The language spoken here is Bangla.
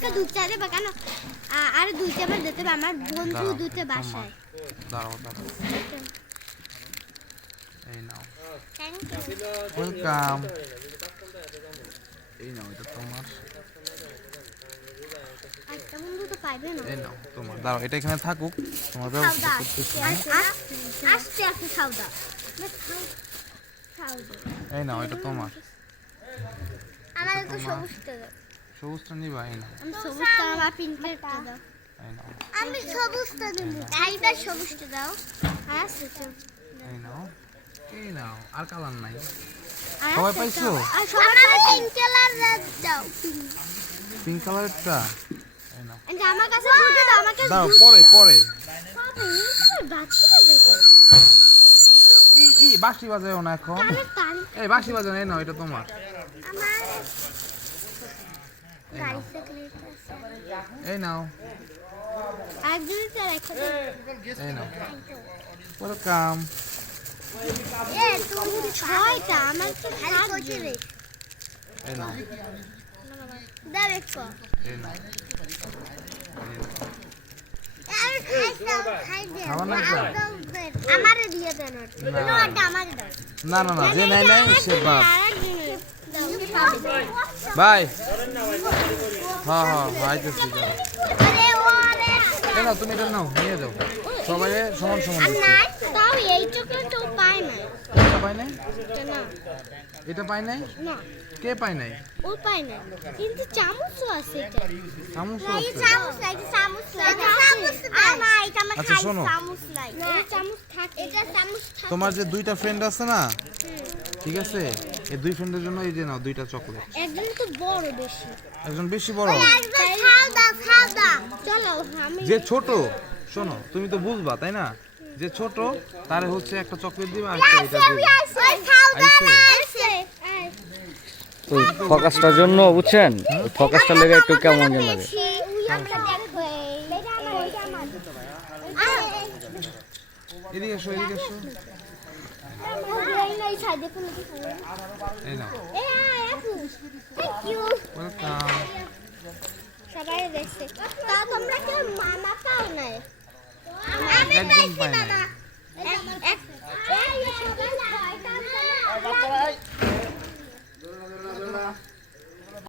আমাকে দুধ চা দেবে কেন? আর দুধ চাপা দিতে হবে আমার বন্ধু দুধে। বাসায়। দাঁড়াও দাঁড়াও এই নাও। ওয়েলকাম এই নাও এটা তোমার। এই নাও তোমার। দাঁড়াও এটা এখানে থাকুক। তোমার ব্যবস্থা করতেছি আসতে আসতে খাওয়া দাওয়া এই নাও এটা তোমার। আমার তো। সবুজটা সবুজটা নিবা এই নাও। আমি সবুজটা আমার পিঙ্কটা দাও। এই নাও। আমি সবুজটা দেব। এইবার সবুজটা দাও। হ্যাঁ এই নাও। এই নাও আর কালার নাই। সবাই পাইছো? সবাই পিঙ্ক কালার দাও। পিঙ্ক কালারেরটা এই নাও। আমার কাছে দুটো দাও আমাকে দাও পরে পরে। ই ই বাঁশি বাজাও না এখন? এই বাঁশি বাজাও না এটা তোমার। আমার এই নাও। এই নাও। ওয়েলকাম এই নাও। না। না না যে নাই নাই সে বাপ। বাই হ্যাঁ হ্যাঁ আইতেছি যাও। ওরে এই নাও তুমি এটা নাও নিয়ে যাও। সবাই সমান সমান আর নাই তাও এই চকলেট ও পায় না এটা পাই নাই? এটা পাই নাই? কে পাই নাই? ও পায় না কিন্তু চামচও আছে এটা। চামচ আছে চামচ নাই চামচ নাই চামচ আর এটা আমার আচ্ছা, খাই শোনো। চামচ নাই এটা চামচ থাকে। এটা চামচ থাকে তোমার যে দুইটা ফ্রেন্ড আছে না ঠিক আছে? এই দুই ফ্রেন্ডের জন্য এই যে নাও দুইটা চকলেট। একজন তো বড় বেশি। একজন বেশি বড়। খাও দাও খাও দাও চলো আমি যে ছোট শোনো তুমি তো বুঝবা তাই না? যে ছোট তারে হচ্ছে একটা চকলেট দিবা আর একটা এটা দিবা। ওই ফকাসটার জন্য বুঝছেন? ফকাসটা লেগে একটু কেমন যেন লাগে। এদিকে এসো এদিকে এসো। সাইডে কোন কিছু এই নাও এ আপু থ্যাংক ইউ ওয়েলকাম সবাই দেখছে তা তোমরা কি মামা পাও নাই আমি পাইছি পায়